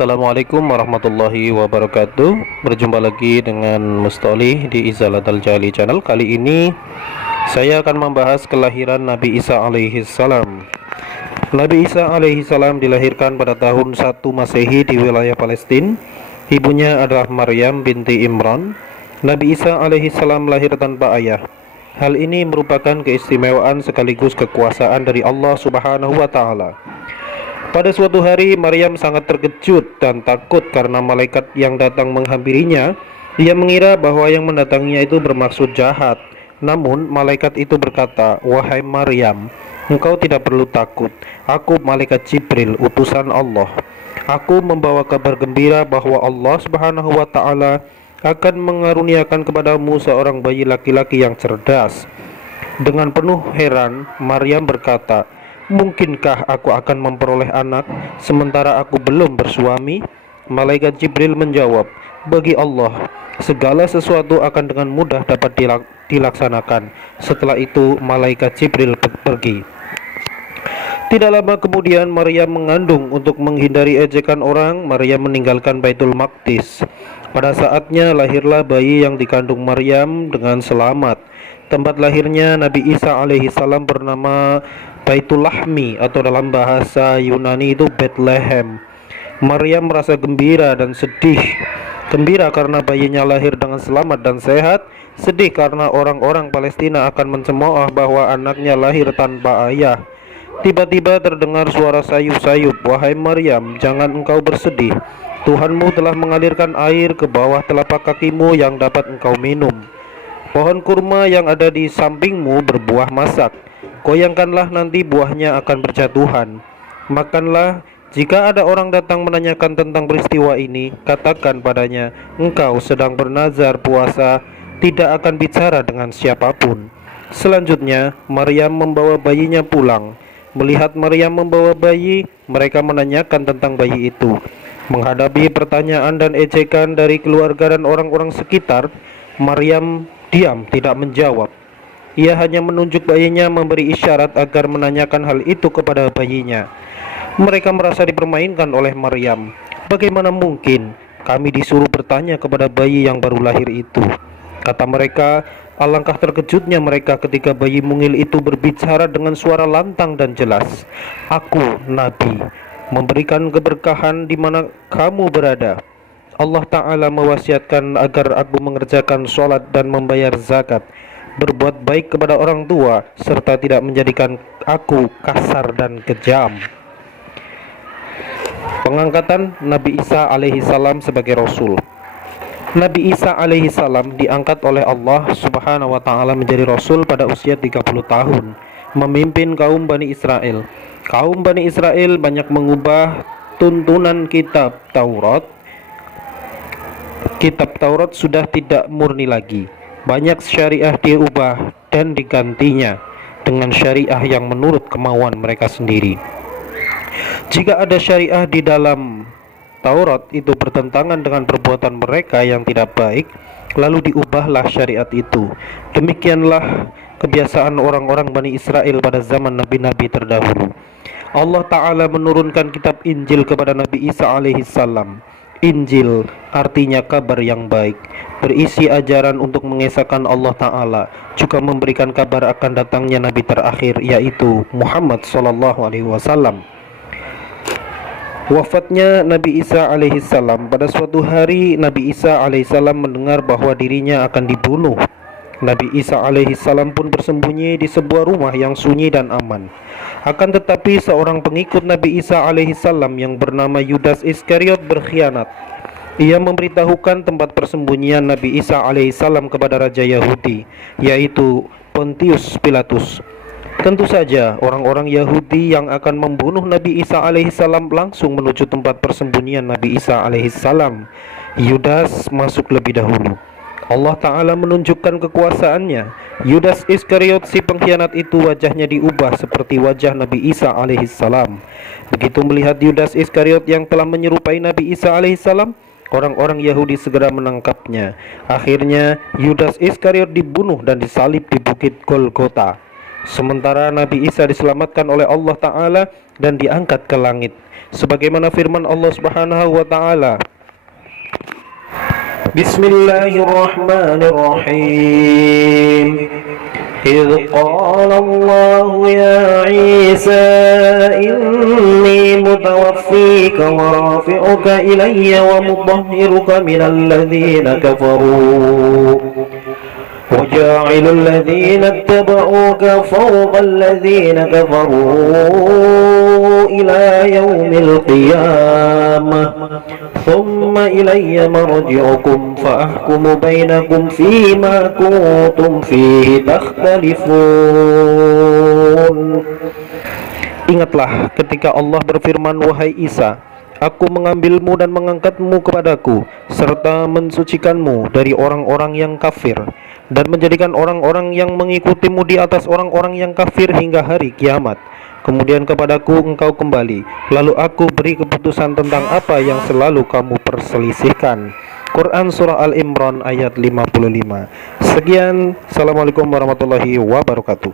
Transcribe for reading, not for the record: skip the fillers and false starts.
Assalamualaikum warahmatullahi wabarakatuh. Berjumpa lagi dengan Mustoli di Izalatul Jali Channel. Kali ini saya akan membahas kelahiran Nabi Isa alaihi salam. Nabi Isa alaihi salam dilahirkan pada tahun 1 Masehi di wilayah Palestina. Ibunya adalah Maryam binti Imran. Nabi Isa alaihi salam lahir tanpa ayah. Hal ini merupakan keistimewaan sekaligus kekuasaan dari Allah Subhanahu wa taala. Pada suatu hari, Maryam sangat terkejut dan takut karena malaikat yang datang menghampirinya. Ia mengira bahwa yang mendatanginya itu bermaksud jahat. Namun, malaikat itu berkata, "Wahai Maryam, engkau tidak perlu takut. Aku malaikat Jibril, utusan Allah. Aku membawa kabar gembira bahwa Allah Subhanahu wa taala akan mengaruniakan kepadamu seorang bayi laki-laki yang cerdas." Dengan penuh heran, Maryam berkata, "Mungkinkah aku akan memperoleh anak sementara aku belum bersuami?" Malaikat Jibril menjawab, "Bagi Allah, segala sesuatu akan dengan mudah dapat dilaksanakan." Setelah itu, malaikat Jibril pergi. Tidak lama kemudian, Maryam mengandung. Untuk menghindari ejekan orang, Maryam meninggalkan Baitul Maqdis. Pada saatnya lahirlah bayi yang dikandung Maryam dengan selamat. Tempat lahirnya Nabi Isa alaihi salam bernama Baitul Lahmi, atau dalam bahasa Yunani itu Bethlehem. Maryam merasa gembira dan sedih. Gembira karena bayinya lahir dengan selamat dan sehat, sedih karena orang-orang Palestina akan mencemooh bahwa anaknya lahir tanpa ayah. Tiba-tiba terdengar suara sayup-sayup, "Wahai Maryam, jangan engkau bersedih. Tuhanmu telah mengalirkan air ke bawah telapak kakimu yang dapat engkau minum. Pohon kurma yang ada di sampingmu berbuah masak. Goyangkanlah, nanti buahnya akan berjatuhan. Makanlah. Jika ada orang datang menanyakan tentang peristiwa ini, katakan padanya, engkau sedang bernazar puasa, tidak akan bicara dengan siapapun." Selanjutnya, Maryam membawa bayinya pulang. Melihat Maryam membawa bayi, mereka menanyakan tentang bayi itu. Menghadapi pertanyaan dan ejekan dari keluarga dan orang-orang sekitar, Maryam diam, tidak menjawab. Ia hanya menunjuk bayinya, memberi isyarat agar menanyakan hal itu kepada bayinya. Mereka merasa dipermainkan oleh Maryam. "Bagaimana mungkin kami disuruh bertanya kepada bayi yang baru lahir itu?" kata mereka. Alangkah terkejutnya mereka ketika bayi mungil itu berbicara dengan suara lantang dan jelas. "Aku Nabi, memberikan keberkahan di mana kamu berada. Allah Ta'ala mewasiatkan agar aku mengerjakan sholat dan membayar zakat, berbuat baik kepada orang tua, serta tidak menjadikan aku kasar dan kejam." Pengangkatan Nabi Isa alaihi salam sebagai Rasul. Nabi Isa alaihi salam diangkat oleh Allah Subhanahu wa taala menjadi Rasul pada usia 30 tahun, memimpin kaum Bani Israel. Kaum Bani Israel banyak mengubah tuntunan kitab Taurat. Kitab Taurat sudah tidak murni lagi. Banyak syariah diubah dan digantinya dengan syariah yang menurut kemauan mereka sendiri. Jika ada syariah di dalam Taurat itu bertentangan dengan perbuatan mereka yang tidak baik, lalu diubahlah syariat itu. Demikianlah kebiasaan orang-orang Bani Israel pada zaman nabi-nabi terdahulu. Allah Ta'ala menurunkan kitab Injil kepada Nabi Isa alaihi salam. Injil artinya kabar yang baik, berisi ajaran untuk mengesahkan Allah Ta'ala, juga memberikan kabar akan datangnya Nabi terakhir, yaitu Muhammad sallallahu alaihi wasallam. Wafatnya Nabi Isa alaihi salam. Pada suatu hari, Nabi Isa alaihi salam mendengar bahwa dirinya akan dibunuh. Nabi Isa alaihi salam pun bersembunyi di sebuah rumah yang sunyi dan aman. Akan tetapi seorang pengikut Nabi Isa alaihi salam yang bernama Yudas Iskariot berkhianat. Ia memberitahukan tempat persembunyian Nabi Isa alaihi salam kepada raja Yahudi, yaitu Pontius Pilatus. Tentu saja orang-orang Yahudi yang akan membunuh Nabi Isa alaihi salam langsung menuju tempat persembunyian Nabi Isa alaihi salam. Yudas masuk lebih dahulu. Allah Ta'ala menunjukkan kekuasaannya. Yudas Iskariot si pengkhianat itu wajahnya diubah seperti wajah Nabi Isa alaihi salam. Begitu melihat Yudas Iskariot yang telah menyerupai Nabi Isa alaihi salam, orang-orang Yahudi segera menangkapnya. Akhirnya Yudas Iskariot dibunuh dan disalib di bukit Golgota. Sementara Nabi Isa diselamatkan oleh Allah Ta'ala dan diangkat ke langit. sebagaimana firman Allah Subhanahu wa taala, Bismillahirrahmanirrahim. إذ قال الله يا عيسى إني متوفيك ورافعك إلي ومطهرك من الذين كفروا وجاعل الذين اتبعوك فوق الذين كفروا إلى يوم القيامة ثم إلي مرجعكم فأحكم بينكم فيما كنتم فيه تختلفون. Ingatlah ketika Allah berfirman, wahai Isa, Aku mengambilmu dan mengangkatmu kepadaku, serta mensucikanmu dari orang-orang yang kafir, dan menjadikan orang-orang yang mengikutimu di atas orang-orang yang kafir hingga hari kiamat. Kemudian kepadaku engkau kembali, lalu aku beri keputusan tentang apa yang selalu kamu perselisihkan. Quran Surah Al-Imran ayat 55. Sekian, Assalamualaikum warahmatullahi wabarakatuh.